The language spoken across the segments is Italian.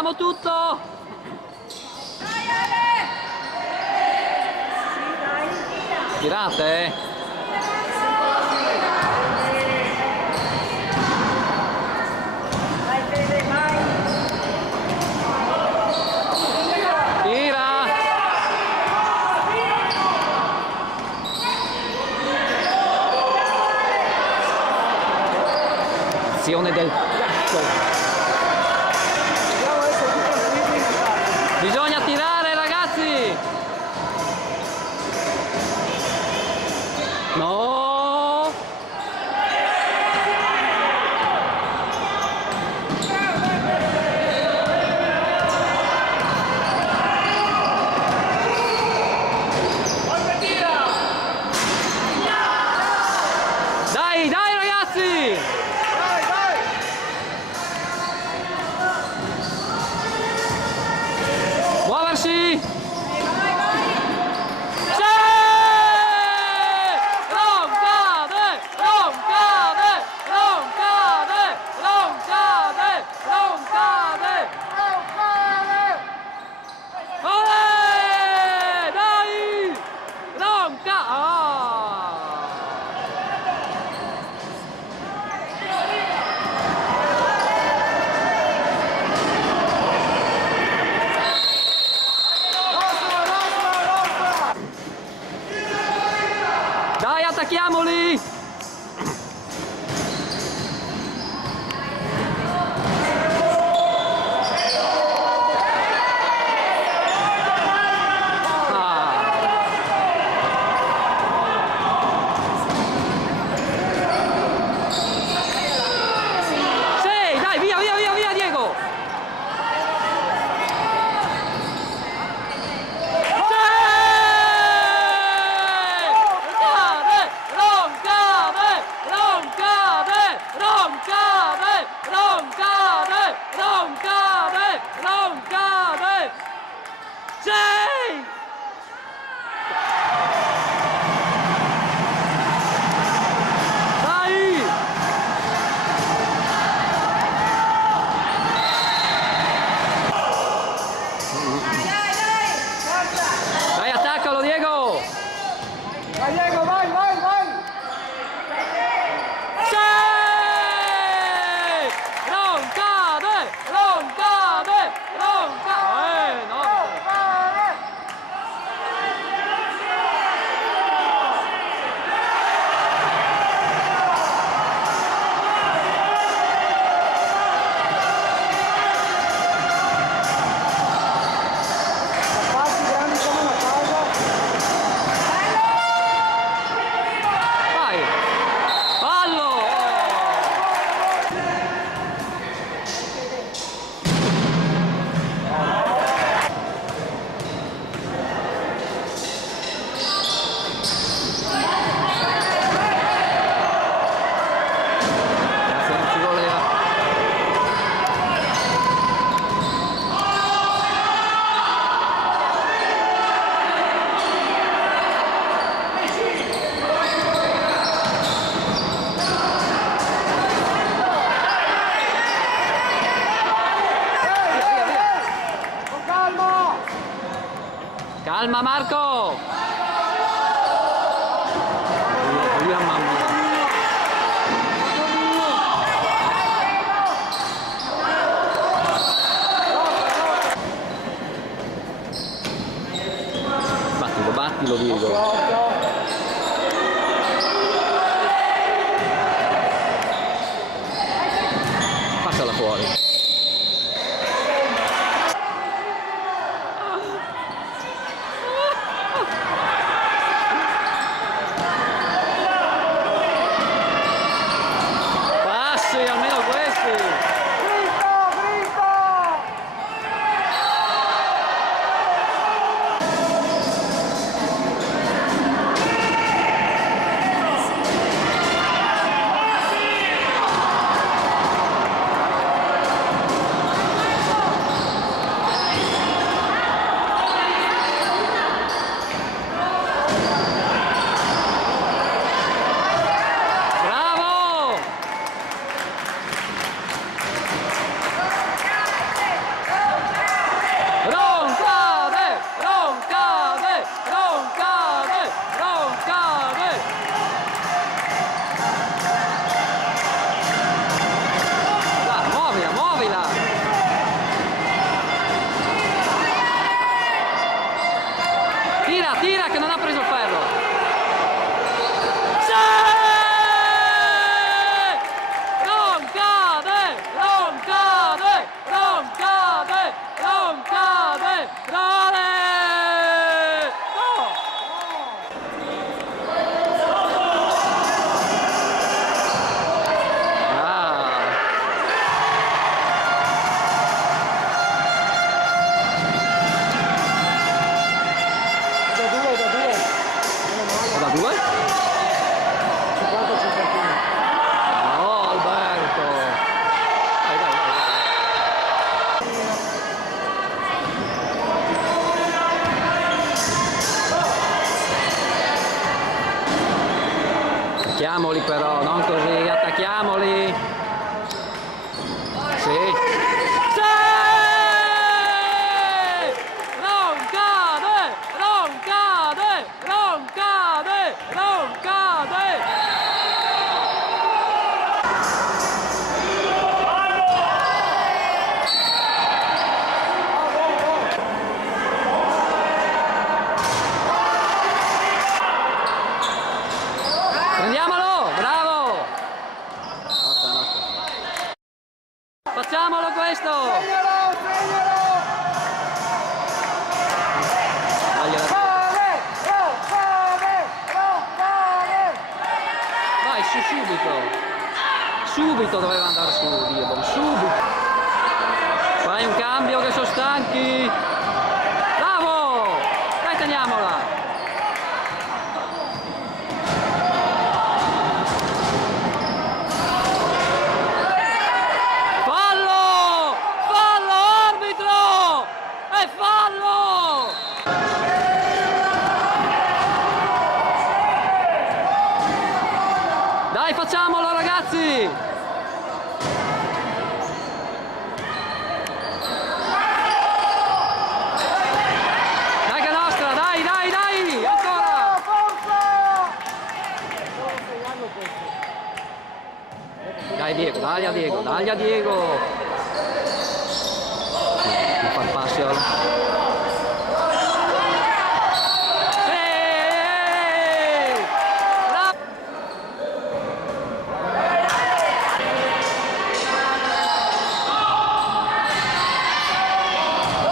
Diamo tutto! Tirate, eh! Tira! Azione del cazzo! Bisogna tirare, ragazzi! No! Dai, dai, ragazzi! Muoversi! Sì! Non cade! Non cade! Non cade! Non cade! Non cade! Non cade! Olè! Dai! Non cade! Dai, attacchiamoli! Sì, dai, via, via, via, via, Diego! Non cade! Sì! Dai! Dai, attaccalo, Diego! Vai Diego, vai, vai, vai! Sì! Non cade! Non cade! Non cade! No! Passi grandi come una casa. Vai! Fallo! Se non ci voleva. Con calma! Calma, Marco! Via, mamma mia. Battilo, battilo, Diego. Passala fuori. Passi, almeno questi! Dritto, dritto! Tira, tira che non ha preso il ferro. Sì! Non cade, non cade, non cade, non cade. Role! No! Ah. Da due. Meno male. Da 2? 50-51. No, Alberto. Dai, dai, dai, dai. Attacchiamoli però, non così, attacchiamoli. Sì. Sì! Non cade, non cade, non cade, non cade. Prendiamolo, bravo! Nostra, nostra. Facciamolo questo! Segnalo, segnalo. Tagliela. Fare, fare. Vai, su subito! Subito doveva andare su, Diebon, subito! Fai un cambio che sono stanchi! Bravo! Dai, teniamola! Fallo! Fallo, arbitro! È fallo! Dai, facciamolo ragazzi! Dai che è nostra, dai, dai, dai! Ancora! Forza! Stavo segnando questo. Dai Diego, dagli a Diego, dagli a Diego! Non fa il passo. Sì! Bravo!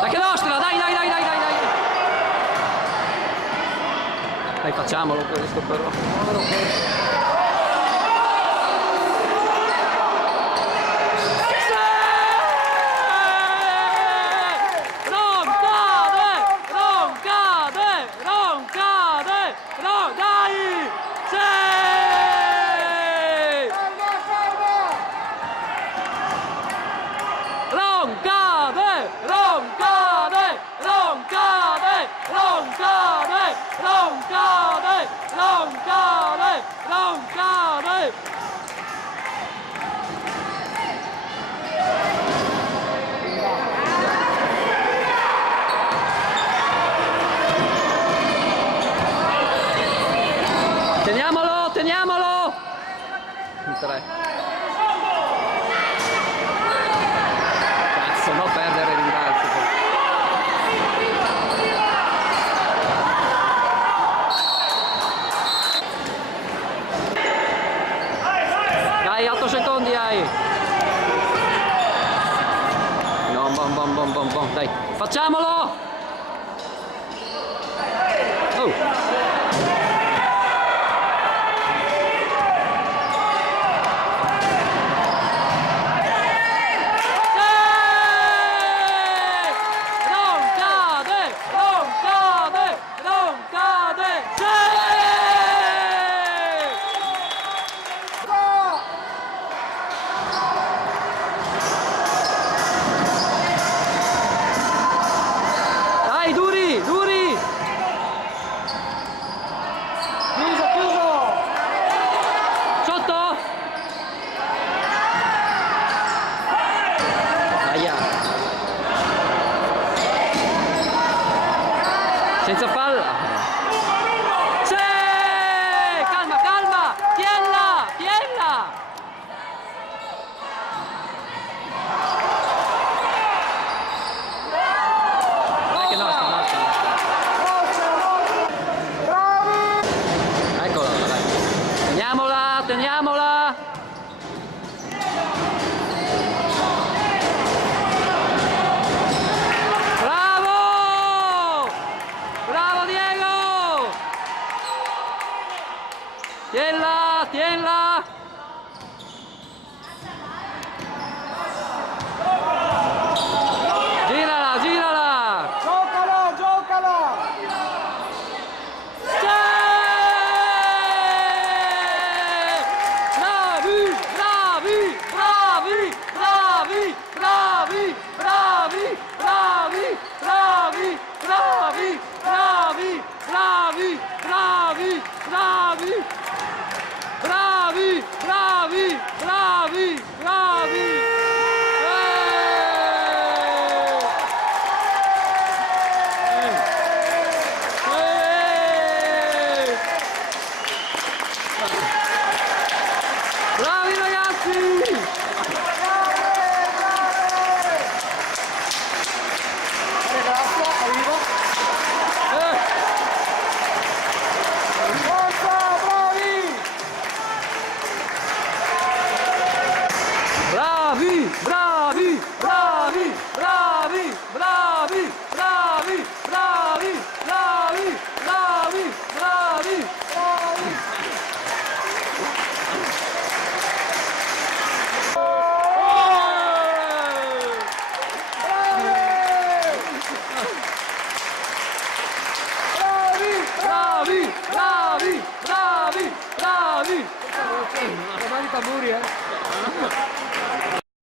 Dai che è nostra, dai, dai, dai, dai, dai, dai! Dai, facciamolo questo però. Non cade! Non cade! Non cade! No, dai! Sì! Non cade! Non cade! Non cade! Non cade! Non cade! Non cade! Non cade! Teniamolo, teniamolo! In 3. Cazzo, no perdere il rimbalzo. Dai, 8 secondi hai. No, bom. Dai, facciamolo! Oh! Dai, duri, duri! Chiuso! Sotto? Aia. Senza palla. Sì! Calma, calma! Tiella! Tiella! Dai che nostra. Forza! Tienla, tienla. Girala, girala. Giocala, giocala. Sì! Bravi, bravi, bravi, bravi, bravi, bravi, bravi, bravi, bravi, bravi, bravi, bravi, bravi, bravi, bravi, bravi, bravi. Bravi ragazzi! Grazie, arrivo. Forza, bravi! Bravi, bravi, bravi, bravi, bravi, bravi, bravi, bravi, bravi, bravi. Bravi, bravi, bravi, bravi. Domani tamburi,